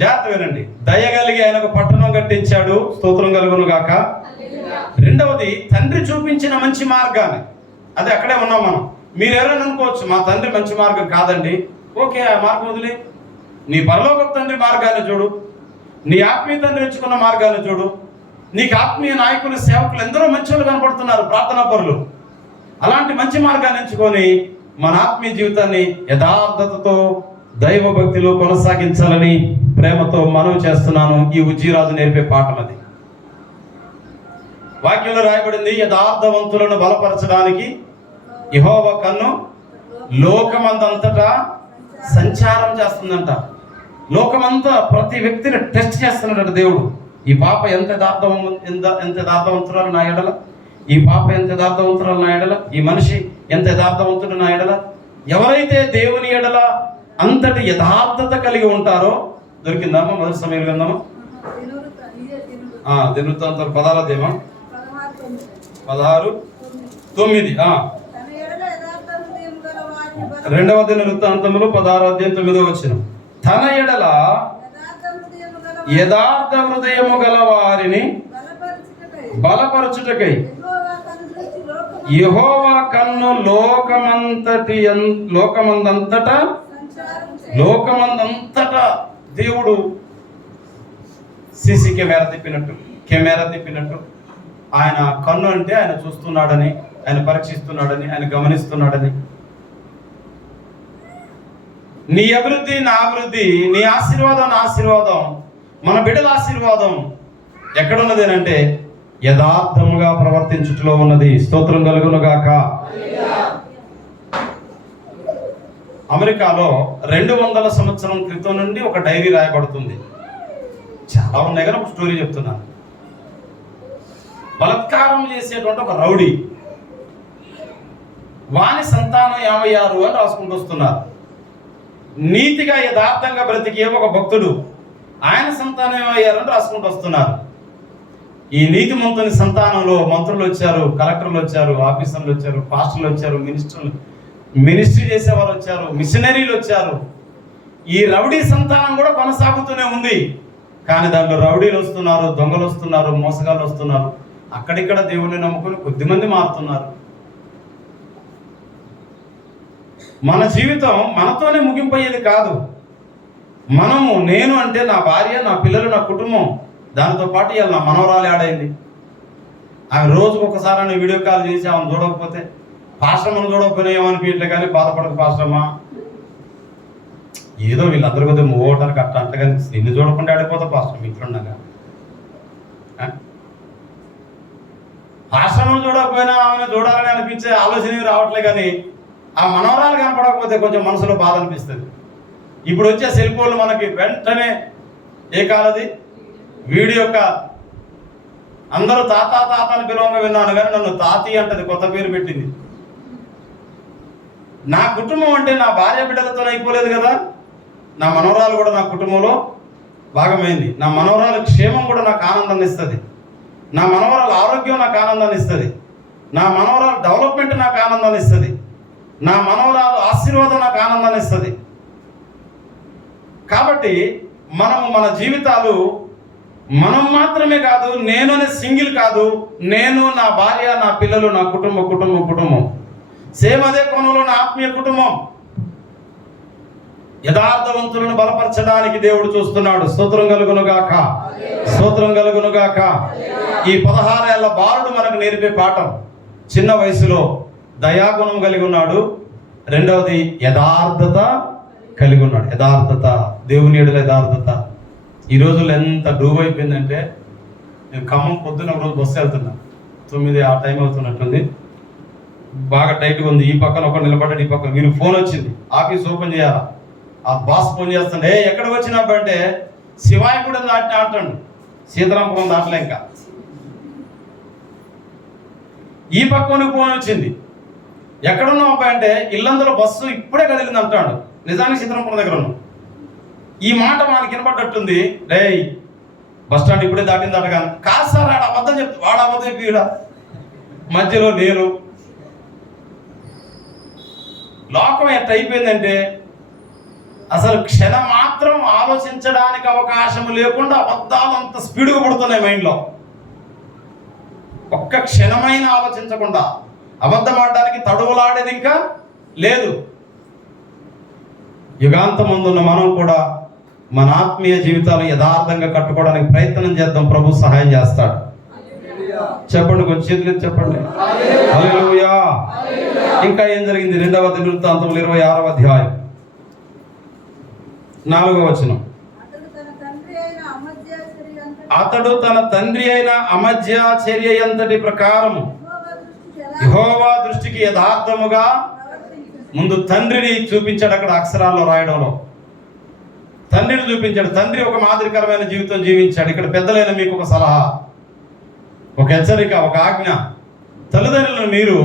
జాగ్రత్త వినండి. దయగలిగి ఆయన ఒక పట్టణం కట్టించాడు, స్తోత్రం కలుగును గాక. రెండవది, తండ్రి చూపించిన మంచి మార్గాన్ని, అది అక్కడే ఉన్నాం మనం. మీరు ఎవరైనా అనుకోవచ్చు, మా తండ్రి మంచి మార్గం కాదండి. ఓకే, ఆ మార్గం వదిలే, నీ పరలోక తండ్రి మార్గాన్ని చూడు, నీ ఆత్మీయ తండ్రి ఎంచుకున్న మార్గాన్ని చూడు. నీకు ఆత్మీయ నాయకులు, సేవకులు ఎందరో మంచి వాళ్ళు కనపడుతున్నారు, ప్రార్థనా పరులు. అలాంటి మంచి మార్గాన్ని ఎంచుకొని మన ఆత్మీయ జీవితాన్ని యథార్థతతో దైవ భక్తిలో కొనసాగించాలని ప్రేమతో మనవి చేస్తున్నాను. ఈ ఉజ్జీరాజు నేర్పే పాఠం అది. వాక్యంలో రాయబడింది, యథార్థవంతులను బలపరచడానికి యెహోవా కన్ను లోకమందంతటా సంచారం చేస్తుందంట. లోకమంతా ప్రతి వ్యక్తిని టెస్ట్ చేస్తున్నాడట దేవుడు. ఈ పాప ఎంత యథార్థవంతురాలు నా ఎడల, ఈ పాప ఎంత యథార్థవంతురాలు నా ఎడల, ఈ మనిషి ఎంత యథార్థవంతుడు నా ఎడల. ఎవరైతే దేవుని ఎడల అంతటి యథార్థత కలిగి ఉంటారో, దొరికిందమ్మా మొదటి సమయంలో విందామా? దినవృత్తాంతం 16వ అధ్యాయం 16:9. రెండవ దినవృత్తాంతములు 16వ అధ్యాయం 9వ వచనం. తన ఎడల యథార్థ హృదయము గల వారిని బలపరచుటకై యెహోవా కన్ను లోకమందంతటా దేవుడు సీసీ కెమెరా తిప్పినట్టు ఆయన కన్ను అంటే ఆయన చూస్తున్నాడని, ఆయన పరీక్షిస్తున్నాడని, ఆయన గమనిస్తున్నాడని. నీ అభివృద్ధి నా అభివృద్ధి, నీ ఆశీర్వాదం నా ఆశీర్వాదం, మన బిడ్డల ఆశీర్వాదం ఎక్కడున్నది అంటే యథార్థముగా ప్రవర్తించుటలో ఉన్నది. స్తోత్రం కలుగును గాక. అమెరికాలో 200 సంవత్సరం క్రితం నుండి ఒక డైరీ రాయబడుతుంది. చాలా ఉన్నాయి కానీ ఒక స్టోరీ చెప్తున్నాను. బలత్కారం చేసేటువంటి ఒక రౌడీ, వాని సంతానం 56 అని రాసుకుంటూ వస్తున్నారు. నీతిగా యథార్థంగా బ్రతికే ఒక భక్తుడు, ఆయన సంతానం 56 అని రాసుకుంటూ వస్తున్నారు. ఈ నీతి మంతుని సంతానంలో మంత్రులు వచ్చారు, కలెక్టర్లు వచ్చారు, ఆఫీసర్లు వచ్చారు, పాస్టర్లు వచ్చారు, మినిస్ట్రీ చేసేవారు వచ్చారు, మిషనరీలు వచ్చారు. ఈ రౌడీ సంతానం కూడా కొనసాగుతూనే ఉంది. కానీ దాంట్లో రౌడీలు వస్తున్నారు, దొంగలు వస్తున్నారు, మోసగాళ్ళు వస్తున్నారు. అక్కడిక్కడ దేవుణ్ణి నమ్ముకుని కొద్దిమంది మారుతున్నారు. మన జీవితం మనతోనే ముగింపయ్యేది కాదు. నేను అంటే నా భార్య, నా పిల్లలు, నా కుటుంబం, దానితో పాటు ఇవాళ నా మనవరాలు ఆడైంది. ఆమె రోజుకు ఒకసారి వీడియో కాల్ చేసి ఆమెను చూడకపోతే, పాశ్రమను చూడకపోయినా ఏమనిపించట్లే కానీ బాధపడక పాశ్రమా, ఏదో వీళ్ళందరి కొద్దిగా మూవ్ అవటానికి అట్లా అంటే, కానీ నిన్ను చూడకుండా ఆడిపోతా పాశ్రమం ఇంట్లోన్నాగా. పాశ్రమం చూడకపోయినా ఆమెను చూడాలని అనిపించే ఆలోచన రావట్లే, కానీ ఆ మనవరాలు కనపడకపోతే కొంచెం మనసులో బాధ అనిపిస్తుంది. ఇప్పుడు వచ్చే సెల్ ఫోన్లు మనకి వెంటనే ఏ కాలది వీడియో కాల్. అందరూ తాత అని పిలవంగా విన్నాను, కానీ నన్ను తాతి అంటది, కొత్త పేరు పెట్టింది. నా కుటుంబం అంటే నా భార్య బిడ్డలతో అయిపోలేదు కదా, నా మనవరాలు కూడా నా కుటుంబంలో భాగమైంది. నా మనవరాలు క్షేమం కూడా నాకు ఆనందాన్ని ఇస్తుంది. నా మనవరాలు ఆరోగ్యం నాకు ఆనందాన్ని ఇస్తుంది. నా మనవరాలు డెవలప్మెంట్ నాకు ఆనందాన్ని ఇస్తుంది. నా మనవరాలు ఆశీర్వాదం నాకు ఆనందాన్ని ఇస్తుంది. కాబట్టి మన జీవితాలు మనం మాత్రమే కాదు, నేను అనే సింగిల్ కాదు, నేను, నా భార్య, నా పిల్లలు, నా కుటుంబం సేమ్ అదే కోణంలో నా ఆత్మీయ కుటుంబం. యథార్థవంతులను బలపరచడానికి దేవుడు చూస్తున్నాడు. స్తోత్రం కలుగును గాక. ఈ 16 ఏళ్ల బాలుడు మనకు నేర్పే పాఠం. చిన్న వయసులో దయాగుణం కలిగి ఉన్నాడు. రెండవది యథార్థత కలిగి ఉన్నాడు. యథార్థత, దేవుని ఎడల యథార్థత. ఈ రోజుల్లో ఎంత డూబ్ అయిపోయిందంటే, నేను ఖమ్మం పొద్దున్న ఒక రోజు బస్సు వెళ్తున్నా, 9 ఆ టైం అవుతున్నట్టుంది, బాగా టైట్గా ఉంది. ఈ పక్కన ఒకటి నిలబడ్డాడు, ఈ పక్కన మీరు ఫోన్ వచ్చింది, ఆఫీస్ ఓపెన్ చేయాలా. ఆ బాస్ ఫోన్ చేస్తుండే, ఎక్కడికి వచ్చినప్పుడు అంటే శివాయగూడెం దాటిని ఆడుతాడు, సీతారాంపురం దాటలే. ఇంకా ఈ పక్కన ఫోన్ వచ్చింది, ఎక్కడున్నావు అబ్బాయి అంటే, ఇల్లందులో బస్సు ఇప్పుడే కదిలింది అంటాడు. నిజానికి సీతారాంపురం దగ్గర ఉన్నాం. ఈ మాట మనకి వినపడ్డట్టుంది. రే బస్ స్టాండ్ ఇప్పుడే దాటింది అటగా. కాదు సార్, ఆడ అబద్ధం చెప్తా, వాడు అబద్ధం చెప్పి మధ్యలో నేను. లోకం ఎట్ట అయిపోయిందంటే, అసలు క్షణం మాత్రం ఆలోచించడానికి అవకాశం లేకుండా అబద్ధాలు అంత స్పీడ్గా పడుతున్నాయి మైండ్లో. ఒక్క క్షణమైన ఆలోచించకుండా అబద్ధం ఆడడానికి తడువులాడేది ఇంకా లేదు. యుగాంతమందున్న మనం కూడా మన ఆత్మీయ జీవితాలు యథార్థంగా కట్టుకోవడానికి ప్రయత్నం చేద్దాం. ప్రభు సహాయం చేస్తాడు. చెప్పండి, కొంచెం చేతులు చెప్పండి. హల్లెలూయా. ఇంకా ఏం జరిగింది? 2వ దినవృత్తాంతములు 26వ అధ్యాయం 4వ వచనం. అతడు తన తండ్రి అయిన అమజ్య చర్య ఎంతటి ప్రకారము యెహోవా దృష్టికి యథార్థముగా ముందు తండ్రిని చూపించాడు. అక్కడ అక్షరాల్లో రాయడంలో తండ్రిని చూపించాడు. తండ్రి ఒక మాదిరికరమైన జీవితం జీవించాడు. ఇక్కడ పెద్దలైన మీకు ఒక సలహా, ఒక హెచ్చరిక, ఒక ఆజ్ఞ. తల్లిదండ్రులను మీరు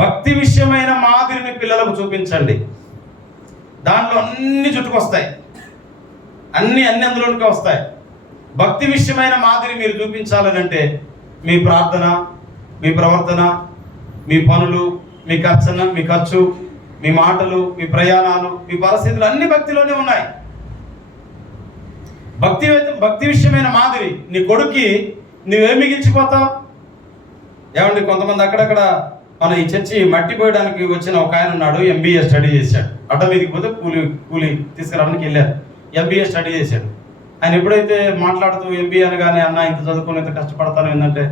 భక్తి విషయమైన మాదిరిని పిల్లలకు చూపించండి. దాంట్లో అన్ని చుట్టుకొస్తాయి, అన్ని అందులోనికి వస్తాయి. భక్తి విషయమైన మాదిరి మీరు చూపించాలని అంటే మీ ప్రార్థన, మీ ప్రవర్తన, మీ పనులు, మీ ఖర్చు, మీ మాటలు, మీ ప్రయాణాలు, మీ పరిస్థితులు అన్ని భక్తిలోనే ఉన్నాయి. భక్తి విషయమైన మాదిరి. నీ కొడుక్కి నువ్వేం మిగిల్చిపోతావు? ఏమండి, కొంతమంది అక్కడక్కడ మన ఈ చర్చి మట్టి పోయడానికి వచ్చిన ఒక ఆయన ఉన్నాడు. MBA స్టడీ చేశాడు. అడ్డ మీదకి పోతే కూలి తీసుకురావడానికి వెళ్ళారు. MBA స్టడీ చేశాడు. ఆయన ఎప్పుడైతే మాట్లాడుతూ MBA అనగానే, అన్న ఇంత చదువుకుని ఇంత కష్టపడతాను, ఏంటంటే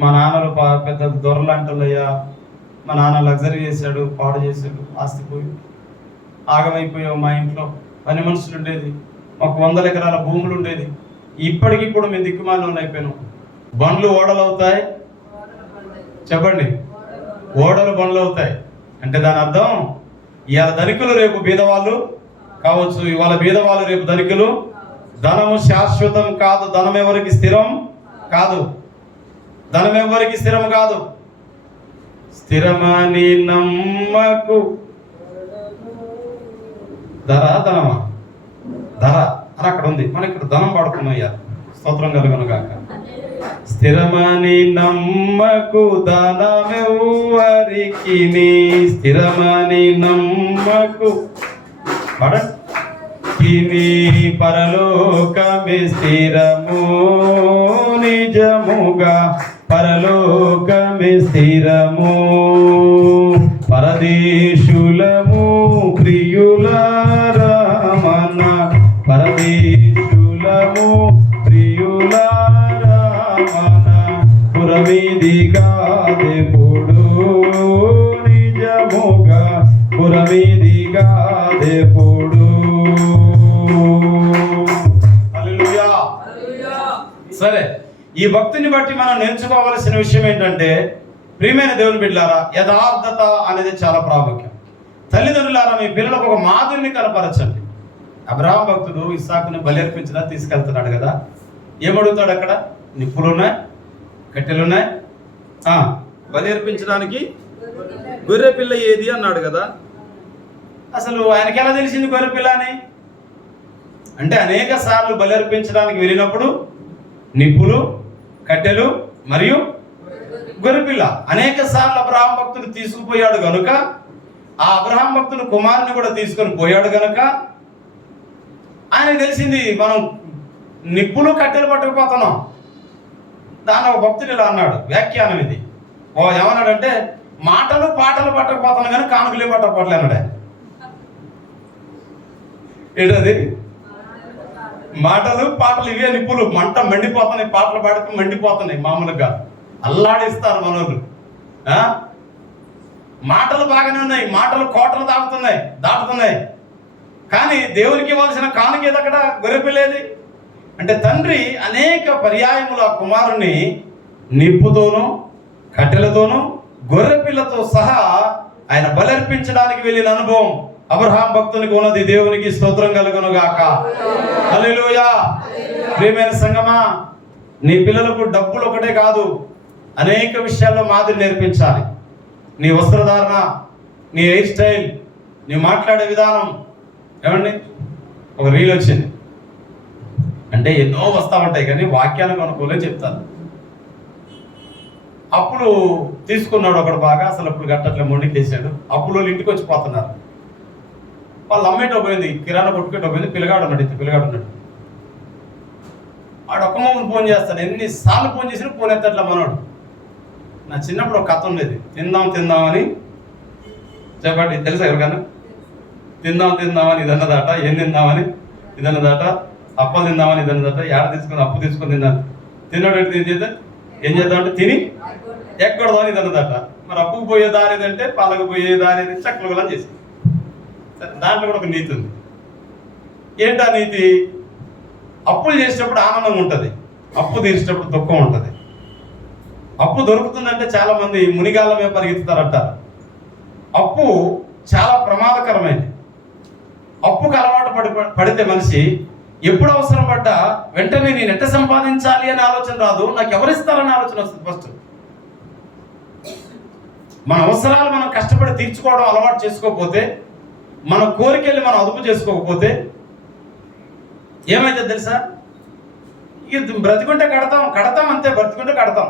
మా నాన్నలు పెద్ద దొరలాంటోళ్ళయ్యా, మా నాన్న లగ్జరీ చేశాడు, పాడు చేశాడు, ఆస్తి పోయి ఆగమైపోయావు. మా ఇంట్లో పని మనుషులు ఉండేది, మాకు 100 ఎకరాల భూములు ఉండేది. ఇప్పటికీ కూడా మేము దిక్కుమాలను అయిపోయాను. బండ్లు ఓడలు అవుతాయి. చెప్పండి, ఓడలు బండ్లు అవుతాయి అంటే దాని అర్థం ఇవాళ ధనికులు రేపు బీదవాళ్ళు కావచ్చు, ఇవాళ బీదవాళ్ళు రేపు ధనికులు. ధనము శాశ్వతం కాదు. ధనం ఎవరికి స్థిరం కాదు. ధనం ఎవరికి స్థిరం కాదు. స్థిరమని నమ్మకు. ధనమా ధర అని అక్కడ ఉంది. మన ఇక్కడ ధనం పడుతున్నాయ్యా. స్తోత్రం కలుగును గాక. స్థిరమని నమ్మకు ధనమెవ్వరికి, స్థిరమని నమ్మకు పరలోకమే స్థిరము, నిజముగా పరలోకమే స్థిరము. పరదేశులము ప్రియులారా, మన పరదేశులము ప్రియులారా, మన పురమిది కాదెప్పుడు, నిజముగా పురమిది కాదెప్పుడు. హల్లెలూయా. సరే, ఈ భక్తిని బట్టి మనం నేర్చుకోవాల్సిన విషయం ఏంటంటే, ప్రియమైన దేవుని బిడ్డలారా, యథార్థత అనేది చాలా ప్రాముఖ్యం. తల్లిదండ్రులారా, మీ పిల్లలకు ఒక మాదిరిని కనపరచండి. అబ్రహాం భక్తుడు ఇస్సాకుని బలి అర్పించడా తీసుకెళ్తున్నాడు కదా. ఏమడుగుతాడు అక్కడ? నిప్పులున్నాయి, కట్టెలున్నాయి, బలి అర్పించడానికి గొర్రె పిల్ల ఏది అన్నాడు కదా. అసలు ఆయనకి ఎలా తెలిసింది గొర్రె పిల్ల అని? అంటే అనేక సార్లు బలి అర్పించడానికి వెళ్ళినప్పుడు నిప్పులు, కట్టెలు మరియు గొర్రెపిల్ల అనేక సార్లు అబ్రహాం భక్తుడు తీసుకుపోయాడు గనుక, ఆ అబ్రహాం భక్తుడు కుమారుని కూడా తీసుకొని పోయాడు గనుక ఆయనకు తెలిసింది మనం నిప్పులు కట్టెలు పట్టుకుపోతున్నాం. దాని ఒక భక్తుడు ఇలా అన్నాడు, వ్యాఖ్యానం ఇది. ఏమన్నాడంటే, మాటలు పాటలు పట్టకపోతున్నాం కానీ కానుకలే పట్టకపోవట్లే అన్నాడు ఆయన. ఏంటది? మాటలు పాటలు ఇవే నిప్పులు, మంట మండిపోతున్నాయి, పాటలు పాడుతూ మండిపోతున్నాయి. మామూలుగా అల్లాడిస్తారు మనోళ్ళు. మాటలు బాగానే ఉన్నాయి, మాటలు కోటలు దాటుతున్నాయి, కానీ దేవునికి ఇవ్వాల్సిన కానుక ఏది? అక్కడ గొర్రెపిల్లేది. అంటే తండ్రి అనేక పర్యాయములు ఆ కుమారుని నిప్పుతోనూ కట్టెలతోనూ గొర్రెపిల్లతో సహా ఆయన బలర్పించడానికి వెళ్ళిన అనుభవం అబ్రహాం భక్తునికి ఉన్నది. దేవునికి స్తోత్రం కలుగును గాక. హల్లెలూయా. ప్రియమైన సంగమా, నీ పిల్లలకు డబ్బులు ఒకటే కాదు, అనేక విషయాల్లో మాదిరి నేర్పించాలి. నీ వస్త్రధారణ, నీ హెయిర్ స్టైల్, నీ మాట్లాడే విధానం. ఏమండి, ఒక రీల్ వచ్చింది, అంటే ఎన్నో వస్తూ ఉంటాయి కానీ వాక్యానికి అనుకూలే చెప్తాను. అప్పులు తీసుకున్నాడు ఒకడు బాగా, అసలు అప్పుడు గట్టట్లే మొండికేసాడు. అప్పులు ఇంటికి వచ్చి పోతున్నారు. వాళ్ళు అమ్మేటో పోయింది, కిరాణా కొట్టుకేటో పోయింది, పిల్లగాడు ఉన్నాడు. వాడు ఒక్క మొమ్మని ఫోన్ చేస్తాడు, ఎన్నిసార్లు ఫోన్ చేసినా ఫోన్ ఎత్తట్లా మనోడు. నా చిన్నప్పుడు ఒక కథ ఉండేది, తిందామని చెప్పండి, తెలుసా ఎవరికన్నా? తిందామని ఇది అన్నదాట, ఏం తిందామని ఇది అన్నదాట, అప్పలు తిందామని ఇది అన్నదాట, అప్పు తీసుకొని తిన్నాడు ఏం చేద్దామంటే తిని ఎక్కడదామని ఇది అన్నదాట. మరి అప్పుకు పోయే దారి ఏదంటే పాలకు పోయే దారి ఏది, చక్కలు కూడా చేసి. దాంట్లో కూడా ఒక నీతి ఉంది. ఏంటా నీతి? అప్పులు చేసేటప్పుడు ఆనందం ఉంటుంది, అప్పు తీసేటప్పుడు దుఃఖం ఉంటుంది. అప్పు దొరుకుతుందంటే చాలా మంది మునిగాళ్ళమే పరిగెత్తుతారంటారు. అప్పు చాలా ప్రమాదకరమైనది. అప్పుకు అలవాటు పడితే మనిషి ఎప్పుడు అవసరం పడ్డా వెంటనే నేను ఎట్ట సంపాదించాలి అనే ఆలోచన రాదు, నాకు ఎవరిస్తారనే ఆలోచన వస్తుంది. ఫస్ట్ మన అవసరాలు మనం కష్టపడి తీర్చుకోవడం అలవాటు చేసుకోకపోతే, మన కోరికల్ని మనం అదుపు చేసుకోకపోతే ఏమైతే తెలుసా? ఇక బ్రతికుంటే కడతాం అంతే, బ్రతికుంటే కడతాం.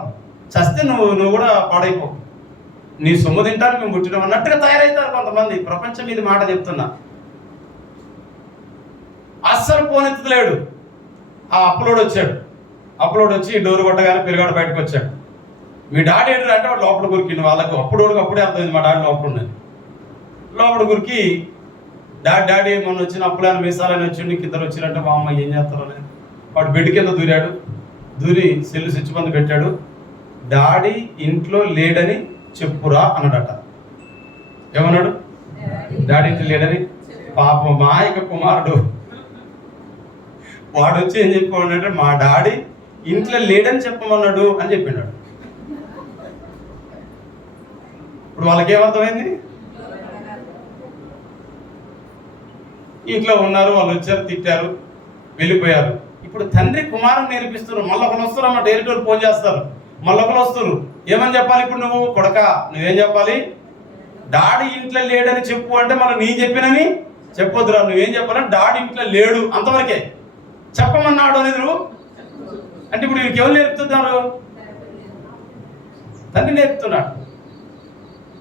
చస్తే నువ్వు కూడా పాడైపో, నీ సొమ్ము తింటాను మేము పుట్టినాం అన్నట్టుగా తయారవుతారు కొంతమంది. ప్రపంచం మీద మాట చెప్తున్నా. అస్సలు పోనెత్తలేడు. ఆ అప్లోడ్ వచ్చి డోర్ కొట్టగానే పిల్లగాడు బయటకు వచ్చాడు. మీ డాడీ ఏంటంటే అంటే వాడు లోపల గురికింది. వాళ్ళకు అప్పుడే అర్థమైంది మా డాడీ లోపల ఉన్నది. లోపల గురికి డాడీ మొన్న వచ్చిన అప్పులని మీసాలని వచ్చి నీకు ఇద్దరు వచ్చినట్టే మా అమ్మ ఏం చేస్తారు అనేది. వాడు బెడ్ కింద దూరి సెల్లు స్విచ్ బంద్ పెట్టాడు. డాడీ ఇంట్లో లేడని చెప్పురా అన్నాడట. ఏమన్నాడు? డాడీ ఇంట్లో లేడని. పాపం మాయక కుమారుడు వాడు వచ్చి ఏం చెప్పమన్నాడు? మా డాడీ ఇంట్లో లేడని చెప్పమన్నాడు అని చెప్పినాడు. ఇప్పుడు వాళ్ళకి ఏమర్థమైంది? ఇంట్లో ఉన్నారు, వాళ్ళు వచ్చారు, తిట్టారు, వెళ్ళిపోయారు. ఇప్పుడు తండ్రి కుమారుని నేర్పిస్తున్నారు. మళ్ళీ ఒకరు వస్తారు అన్నమాట, డైరెక్టర్ ఫోన్ చేస్తారు, మళ్ళీ ఒకరు వస్తారు. ఏమని చెప్పాలి ఇప్పుడు? నువ్వు కొడక నువ్వేం చెప్పాలి? డాడీ ఇంట్లో లేడని చెప్పు అంటే మళ్ళీ నీ చెప్పినని చెప్పొద్దురా. నువ్వేం చెప్పాలంటే డాడీ ఇంట్లో లేడు అంతవరకే చెప్పమన్నాడు అనేది నువ్వు. అంటే ఇప్పుడు వీరికి ఎవరు నేర్పుతున్నారు? తండ్రి నేర్పుతున్నాడు.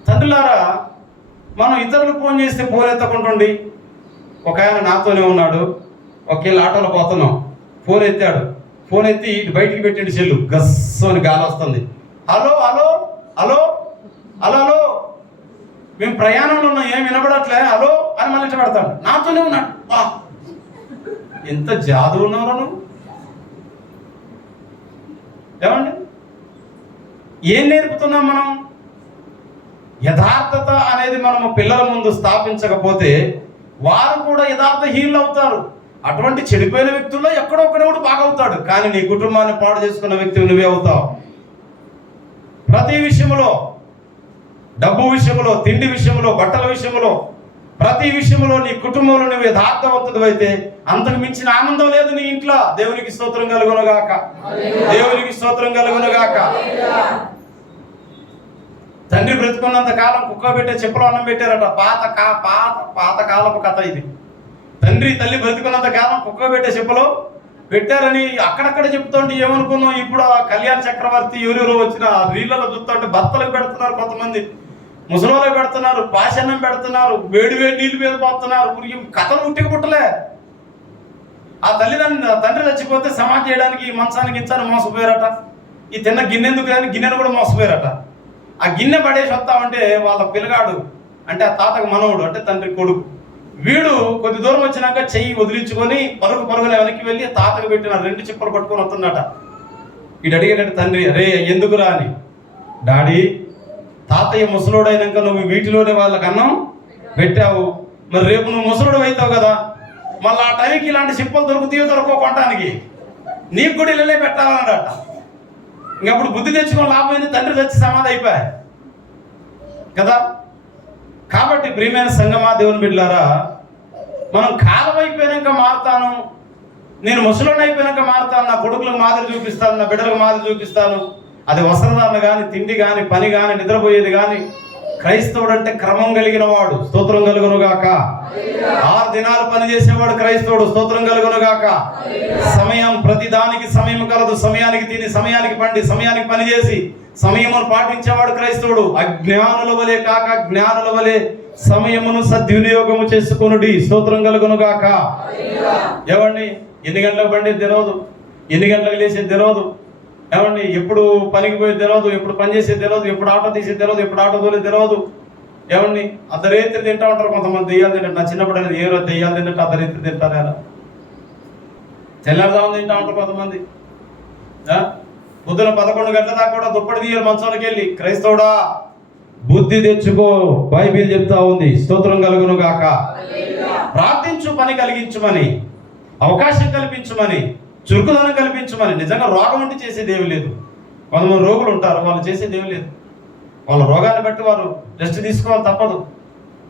తండ్రులారా, మనం ఇతరులకు ఫోన్ చేస్తే ఫోన్ ఎత్తకుంటుండి. ఒక ఆయన నాతోనే ఉన్నాడు, ఒకేళ్ళ ఆటోలో పోతున్నాం, ఫోన్ ఎత్తాడు. ఫోన్ ఎత్తి బయటికి పెట్టండి, సెల్లు గస్సు అని గాలి వస్తుంది. Hello hello hello hello hello మేము ప్రయాణంలో ఉన్నాం, ఏం వినబడట్లే, హలో అని మళ్ళీ ఇట్లా పెడతాడు. నాతోనే ఉన్నాడు. వా, ఎంత జాదు ఉన్నావు నువ్వు. ఏమండి, ఏం నేర్పుతున్నాం మనం? యథార్థత అనేది మనము పిల్లల ముందు స్థాపించకపోతే వారు కూడా యథార్థహీనులు అవుతారు. అటువంటి చెడిపోయిన వ్యక్తుల్లో ఎక్కడో ఒకడెవడు బాగవుతాడు, కానీ నీ కుటుంబాన్ని పాడు చేసుకున్న వ్యక్తి నువ్వే అవుతావు. ప్రతి విషయంలో, డబ్బు విషయంలో, తిండి విషయంలో, బట్టల విషయంలో, ప్రతి విషయంలో నీ కుటుంబంలో నువ్వు యథార్థవంతుడు అయితే అంతకు మించిన ఆనందం లేదు నీ ఇంట్లో. దేవునికి స్తోత్రం కలుగునుగాక, దేవునికి స్తోత్రం కలుగునుగాక. తండ్రి బ్రతుకున్నంత కాలం కుక్క పెట్టే చెప్పులు అన్నం పెట్టారట. పాత కాలపు కథ ఇది. తండ్రి తల్లి బ్రతుకున్నంత కాలం కుక్క పెట్టే చెప్పులు పెట్టారని అక్కడక్కడ చెప్తుంటే ఏమనుకున్నాం? ఇప్పుడు ఆ కళ్యాణ్ చక్రవర్తి ఎవరెవరో వచ్చిన రీళ్లలో చూస్తుంటే భర్తలకు పెడుతున్నారు, కొంతమంది ముసలోళ్ళకి పెడుతున్నారు, పాషన్నం పెడుతున్నారు, వేడి నీళ్ళు మీద పోతున్నారు. కథలు ఉట్టికి పుట్టలే. ఆ తండ్రి చచ్చిపోతే సమాధి చేయడానికి మంచానికి ఇచ్చాను మోసపోయారట. ఈ తిన్న గిన్నె ఎందుకు కానీ గిన్నెను కూడా మోసపోయారట. ఆ గిన్నె పడేసి వస్తామంటే వాళ్ళ పిల్లగాడు అంటే ఆ తాతకు మనవుడు అంటే తండ్రి కొడుకు, వీడు కొద్ది దూరం వచ్చినాక చెయ్యి వదిలించుకొని పరుగున వెనక్కి వెళ్ళి తాతకు పెట్టిన 2 చిప్పలు పట్టుకొని వస్తుందట. వీడు అడిగాడట తండ్రి, అరే ఎందుకురా అని. డాడీ, తాతయ్య ముసలోడైనాక నువ్వు వీటిలోనే వాళ్ళకి అన్నం పెట్టావు, మరి రేపు నువ్వు ముసలుడు అవుతావు కదా, మళ్ళీ ఆ టైంకి ఇలాంటి చిప్పలు దొరకో కొనడానికి, నీకు కూడా ఇళ్ళనే పెట్టాలన్నాడట. ఇంకప్పుడు బుద్ధి తెచ్చుకొని లాభమైంది, తండ్రి తెచ్చి సమాధి అయిపోయా కదా. కాబట్టి ప్రియమైన సంగమా, దేవుని బిడ్డలారా, మనం కాలం అయిపోయాక మారుతాను, నేను ముసలోని అయిపోయాక మారుతాను, నా కొడుకులకు మాదిరి చూపిస్తాను, నా బిడ్డలకు మాదిరి చూపిస్తాను. అది వస్త్రధారణ కానీ, తిండి కానీ, పని కానీ, నిద్రపోయేది కానీ. క్రైస్తవుడు అంటే క్రమం కలిగిన వాడు. స్తోత్రం కలుగునుగాక. 6 దినాలు పని చేసేవాడు క్రైస్తవుడు. స్తోత్రం కలుగునుగాక. సమయం, ప్రతి దానికి సమయం కలదు. సమయానికి తిని, సమయానికి పండి, సమయానికి పని చేసి సమయమును పాటించేవాడు క్రైస్తవుడు. అజ్ఞానుల వలె కాక జ్ఞానుల వలె సమయమును సద్వినియోగము చేసుకొనుడి. స్తోత్రం కలుగును గాక. ఏమండి, ఎన్ని గంటలకు బండి తెలియదు, ఎన్ని గంటలకు లేచేది తెలియదు. ఏమండి, ఎప్పుడు పనికి పోయేది తెలియదు, ఎప్పుడు పని చేసేది తెలియదు, ఎప్పుడు ఆటో తీసేది తెలియదు, ఎప్పుడు ఆటో తోలేది తెలియదు. ఏమండి, అర్ధరేత్రి తింటా ఉంటారు కొంతమంది. దెయ్యాలు తింటారు. నా చిన్నప్పుడు అనేది ఏ రోజు దెయ్యాలు తింటే అర్ధరేత్రి తింటారా? తెల్లారుదామని తింటా ఉంటారు కొంతమంది. పొద్దున 11 గంటల దాకా కూడా దుప్పటి తీయాలి మంచంలోకి వెళ్ళి. క్రైస్తవుడా, బుద్ధి తెచ్చుకో, బైబిల్ చెప్తా ఉంది. స్తోత్రం కలుగును గాక. ప్రార్థించు, పని కలిగించమని, అవకాశం కల్పించమని, చురుకుదనం కల్పించమని. నిజంగా రోగం ఉంటే చేసేది ఏమి లేదు. కొంతమంది రోగులు ఉంటారు, వాళ్ళు చేసేది ఏమి లేదు. వాళ్ళ రోగాన్ని బట్టి వారు రెస్ట్ తీసుకోవాలి, తప్పదు.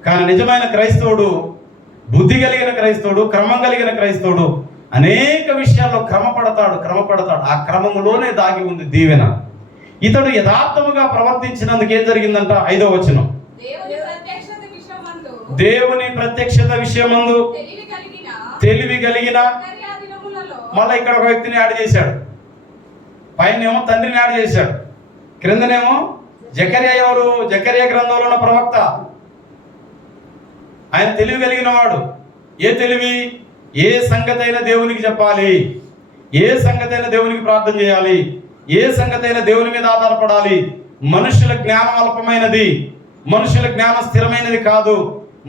కానీ నిజమైన క్రైస్తవుడు, బుద్ధి కలిగిన క్రైస్తవుడు, క్రమం కలిగిన క్రైస్తవుడు అనేక విషయాల్లో క్రమపడతాడు. ఆ క్రమములోనే దాగి ఉంది దీవెన. ఇతడు యథార్థముగా ప్రవర్తించినందుకు ఏం జరిగిందంట? 5వ వచనం, దేవుని ప్రత్యక్షత విషయమందు తెలివి కలిగిన. మళ్ళీ ఇక్కడ ఒక వ్యక్తిని యాడ్ చేశాడు. పైనేమో తండ్రిని యాడ్ చేశాడు, క్రిందనేమో జకర్యా. ఎవరు? జకర్యా గ్రంథంలో ఉన్న ప్రవక్త. ఆయన తెలివి కలిగిన వాడు. ఏ తెలివి? ఏ సంగతైన దేవునికి చెప్పాలి, ఏ సంగతైన దేవునికి ప్రార్థన చేయాలి, ఏ సంగతైన దేవుని మీద ఆధారపడాలి. మనుషుల జ్ఞానం అల్పమైనది, మనుషుల జ్ఞానం స్థిరమైనది కాదు.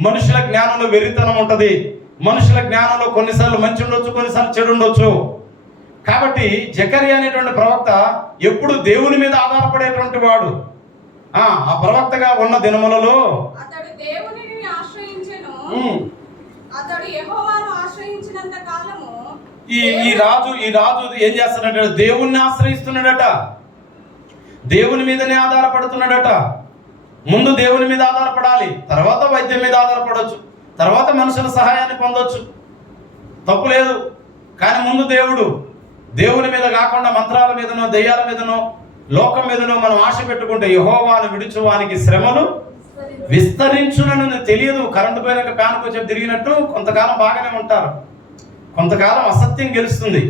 మనుషుల జ్ఞానంలో వెర్రితనం ఉంటది. మనుషుల జ్ఞానంలో కొన్నిసార్లు మంచి ఉండొచ్చు, కొన్నిసార్లు చెడు ఉండొచ్చు. కాబట్టి జకర్యా అనేటువంటి ప్రవక్త ఎప్పుడు దేవుని మీద ఆధారపడేటువంటి వాడు. ఆ ప్రవక్తగా ఉన్న దినములలో అతడు దేవునిని ఆశ్రయించెను. అతడు యెహోవాను ఆశ్రయించినంత కాలము ఈ రాజు ఏం చేస్తున్నాడట? దేవుణ్ణి ఆశ్రయిస్తున్నాడట, దేవుని మీదనే ఆధారపడుతున్నాడట. ముందు దేవుని మీద ఆధారపడాలి, తర్వాత వైద్యం మీద ఆధారపడవచ్చు, తర్వాత మనుషుల సహాయాన్ని పొందొచ్చు, తప్పు లేదు. కానీ ముందు దేవుని మీద కాకుండా మంత్రాల మీదనో, దెయ్యాల మీదనో, లోకం మీదనో మనం ఆశ పెట్టుకుంటే యెహోవాను విడుచువానికి శ్రమలు విస్తరించునని తెలియదు. కరెంటు పోయినాక ఫ్యాన్ కొంచెం తిరిగినట్టు కొంతకాలం బాగానే ఉంటారు, కొంతకాలం అసత్యం గెలుస్తుంది.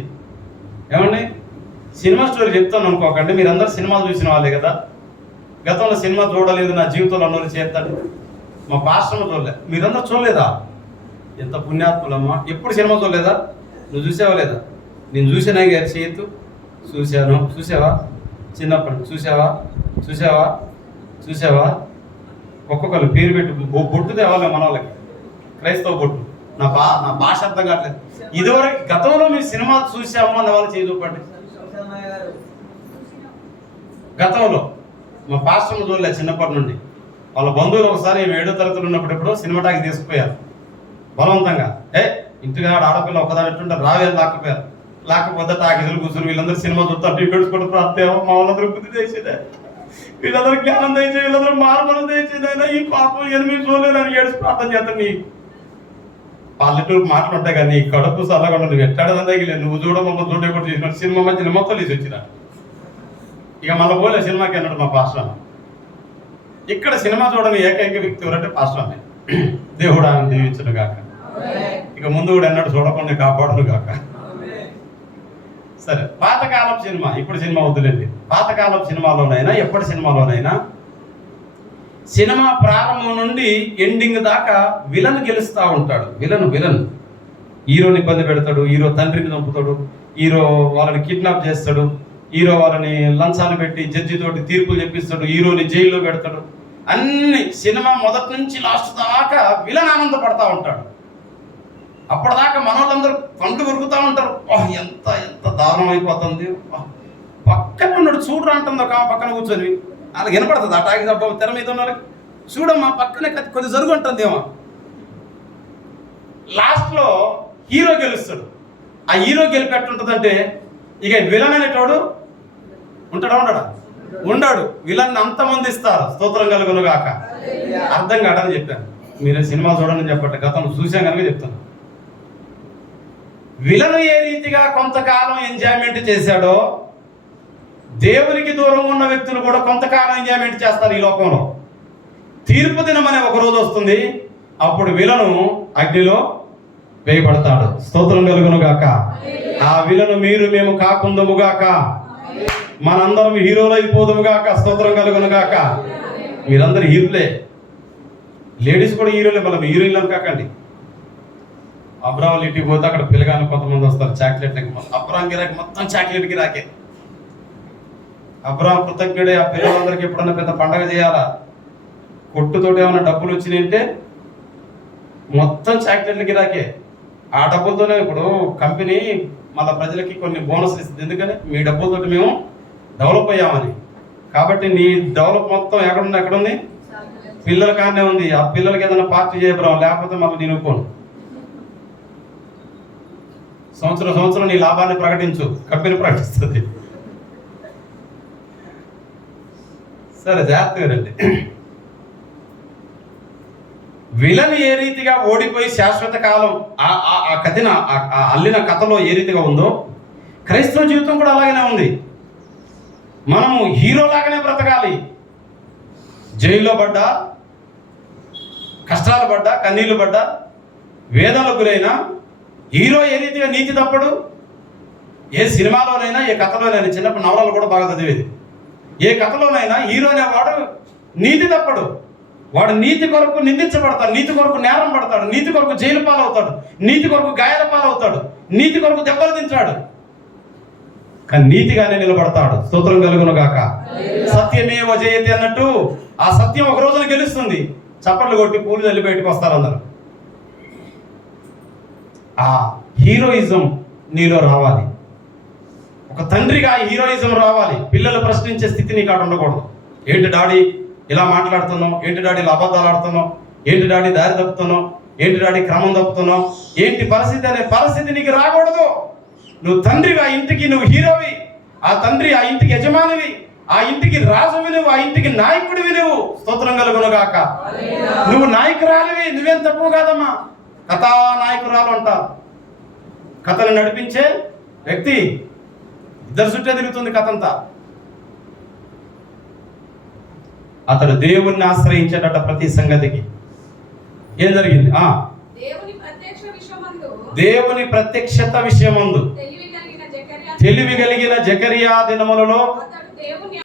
ఏమండి, సినిమా స్టోరీ చెప్తాను అనుకోకండి. మీరందరూ సినిమాలు చూసిన వాళ్ళే కదా. గతంలో సినిమా చూడలేదు, నా జీవితంలో అన్నోళ్ళు చేస్తాడు. మా పాస్టర్మ చూడలేదు, మీరందరూ చూడలేదా? ఎంత పుణ్యాత్ములమ్మా. ఎప్పుడు సినిమా చూడలేదా? నువ్వు చూసావా లేదా? నేను చూసినా గారి చేతు చూశాను. చూసావా? చిన్నప్పటి చూసావా? ఒక్కొక్కరు పేరు పెట్టి బొట్టు తేవాలి మన వాళ్ళకి, క్రైస్తవ బొట్టు. నా భాష అర్థం కావట్లేదు. ఇదివరకు గతంలో మీరు సినిమాలు చూసాము అన్న వాళ్ళు చేయి చూపండి. గతంలో మా పాస్టర్ను చూడలేదు చిన్నప్పటి నుండి. వాళ్ళ బంధువులు ఒకసారి 7వ తరగతిలో ఉన్నప్పుడు ఎప్పుడో సినిమా టాకి తీసుకుపోయారు బలవంతంగా. ఇంటిగా ఆడపిల్ల ఒక్కదానిట్టుంటారు, రావేది లాక్కపోయారు. లేకపోతే టాకీసులు కూర్చుని వీళ్ళందరూ సినిమా చూస్తారు, పెట్టుకుంటూ ప్రాప్తేమో మా వాళ్ళందరూ బుద్ధి చేసేదే, వీళ్ళందరూ జ్ఞానం తెచ్చి, వీళ్ళందరూ మార్మలం తెచ్చేదైనా ఈ పాపం 8 చూడలేదని ఏడుచి ప్రార్థన చేస్తాను. నీ పల్లెటూరు మాటలు ఉంటాయి కానీ నీ కడుపు చల్లకుండా నువ్వు ఎట్టాడదని తగిలేదు. నువ్వు చూడమమ్మల్ని చూడకుండా చేసిన సినిమా మధ్యన మొత్తం తీసి వచ్చిన. ఇక మళ్ళీ పోలే సినిమాకి అన్నాడు మా పాస్టర్. ఇక్కడ సినిమా చూడని ఏకైక వ్యక్తి ఎవరంటే పాస్టర్ అనే. దేవుడు ఆయన దీవించను గాక. ఇక ముందు కూడా అన్నాడు చూడకుండా కాపాడును గాక. సరే, పాతకాలం సినిమా, ఇప్పుడు సినిమా వద్దులేండి. పాతకాలం సినిమాలోనైనా ఎప్పటి సినిమాలోనైనా సినిమా ప్రారంభం నుండి ఎండింగ్ దాకా విలన్ గెలుస్తూ ఉంటాడు. విలన్ హీరోని ఇబ్బంది పెడతాడు, హీరో తండ్రిని చంపుతాడు, హీరో వాళ్ళని కిడ్నాప్ చేస్తాడు, హీరో వాళ్ళని లంచాలు పెట్టి జడ్జితోటి తీర్పులు చెప్పిస్తాడు, హీరోని జైల్లో పెడతాడు. అన్ని సినిమా మొదటి నుంచి లాస్ట్ దాకా విలన్ ఆనందపడతా ఉంటాడు. అప్పటిదాకా మనోళ్ళందరూ పండు కొరుకుతూ ఉంటారు. ఎంత దారుణం అయిపోతుంది, పక్కన ఉన్నాడు చూడరా అంటుంది ఒక పక్కన కూర్చొని. వాళ్ళకి వినపడుతుంది ఆ టాకి తప్ప తెర మీద ఉన్న వాళ్ళకి, చూడమ్మా పక్కనే కొద్ది జరుగు ఉంటుంది ఏమో. లాస్ట్లో హీరో గెలుస్తాడు. ఆ హీరో గెలిపెట్టుంటుందంటే ఇక విలన్ అనేటోడు ఉండడు. విలన్ అంతమంది ఇస్తారు. స్తోత్రం కలుగును గాక. అర్థం కాడని చెప్పాను. మీరే సినిమా చూడని చెప్పండి, గతంలో చూసాం కనుక చెప్తాను. విలను ఏ రీతిగా కొంతకాలం ఎంజాయ్మెంట్ చేశాడో దేవునికి దూరంగా ఉన్న వ్యక్తులు కూడా కొంతకాలం ఎంజాయ్మెంట్ చేస్తారు ఈ లోకంలో. తీర్పు దినం అనే ఒక రోజు వస్తుంది, అప్పుడు విలను అగ్నిలో వేయబడతాడు. స్తోత్రం కలుగును గాక. ఆ విలను మేము కాకుందము గాక, మనందరం హీరోలు అయిపోదుము గాక. స్తోత్రం కలుగును గాక. మీరందరూ హీరోలే. లేడీస్ కూడా హీరోలే, మళ్ళీ హీరోయిన్లు కాకండి. అబ్రాహం ఇంటికి పోతే అక్కడ పిల్లగాని కొంతమంది వస్తారు చాక్లెట్లకి. అబ్రాహం గిరాకి మొత్తం చాక్లెట్ గిరాకే. అబ్రాహం కృతజ్ఞుడే. ఆ పిల్లలందరికీ ఎప్పుడన్నా పెద్ద పండగ చేయాలా, కొట్టుతోటి ఏమైనా డబ్బులు వచ్చినాయంటే మొత్తం చాక్లెట్ల గిరాకే. ఆ డబ్బులతోనే ఇప్పుడు కంపెనీ మళ్ళీ ప్రజలకి కొన్ని బోనస్లు ఇస్తుంది. ఎందుకని మీ డబ్బులతోటి మేము డెవలప్ అయ్యామని. కాబట్టి నీ డెవలప్ మొత్తం ఎక్కడుంది? పిల్లల కానే ఉంది. ఆ పిల్లలకి ఏదైనా పార్టీ చేయబ్రాం, లేకపోతే మళ్ళీ నేను ఒప్పుకోను. సంవత్సరం నీ లాభాన్ని ప్రకటించు, కంపెనీ ప్రకటిస్తుంది. సరే, జాగ్రత్తగా రండి. విలన్ ఏ రీతిగా ఓడిపోయి శాశ్వత కాలం ఆ కథన అల్లిన కథలో ఏ రీతిగా ఉందో, క్రైస్తవ జీవితం కూడా అలాగనే ఉంది. మనము హీరోలాగానే బ్రతకాలి. జైల్లో పడ్డా, కష్టాలు పడ్డా, కన్నీళ్లు పడ్డా, వేదనలకు గురైనా హీరో ఏ రీతిగా నీతి తప్పడు. ఏ సినిమాలోనైనా, ఏ కథలోనైనా, చిన్నప్పుడు నవలలు కూడా బాగా చదివేది. ఏ కథలోనైనా హీరో అనేవాడు నీతి తప్పడు. వాడు నీతి కొరకు నిందించబడతాడు, నీతి కొరకు నేరం పడతాడు, నీతి కొరకు జైలు పాలవుతాడు, నీతి కొరకు గాయాల పాలవుతాడు, నీతి కొరకు దెబ్బలు తింటాడు, కానీ నీతిగానే నిలబడతాడు. స్తోత్రం కలుగును గాక. సత్యమేవ జయతే అన్నట్టు ఆ సత్యం ఒక రోజున గెలుస్తుంది. చప్పట్లు కొట్టి పూలు చల్లి బయటకు వస్తారు అందరూ. ఆ హీరోయిజం నీలో రావాలి. ఒక తండ్రిగా ఆ హీరోయిజం రావాలి. పిల్లలు ప్రశ్నించే స్థితి నీకు అక్కడ ఉండకూడదు. ఏంటి డాడీ ఇలా మాట్లాడుతున్నావు, ఏంటి డాడీ ఇలా అబద్ధాలు ఆడుతున్నావు, ఏంటి డాడీ దారి తప్పుతున్నావు, ఏంటి డాడీ క్రమం తప్పుతున్నావు, ఏంటి పరిస్థితి అనే పరిస్థితి నీకు రాకూడదు. నువ్వు తండ్రివి, ఆ ఇంటికి నువ్వు హీరోవి. ఆ తండ్రి ఆ ఇంటికి యజమానివి, ఆ ఇంటికి రాజువి నువ్వు, ఆ ఇంటికి నాయకుడివి నువ్వు. స్తోత్రం కలుగును గాక. నువ్వు నాయకురాలివి, నువ్వేం తక్కువ కాదమ్మా. కథానాయకురాలు అంటారు. కథను నడిపించే వ్యక్తి. ఇద్దరు చుట్టే తిరుగుతుంది కథంతా. అతడు దేవుణ్ణి ఆశ్రయించేటట ప్రతి సంగతికి. ఏం జరిగింది? దేవుని ప్రత్యక్షత విషయమందు తెలివి కలిగిన జకరియా దినములలో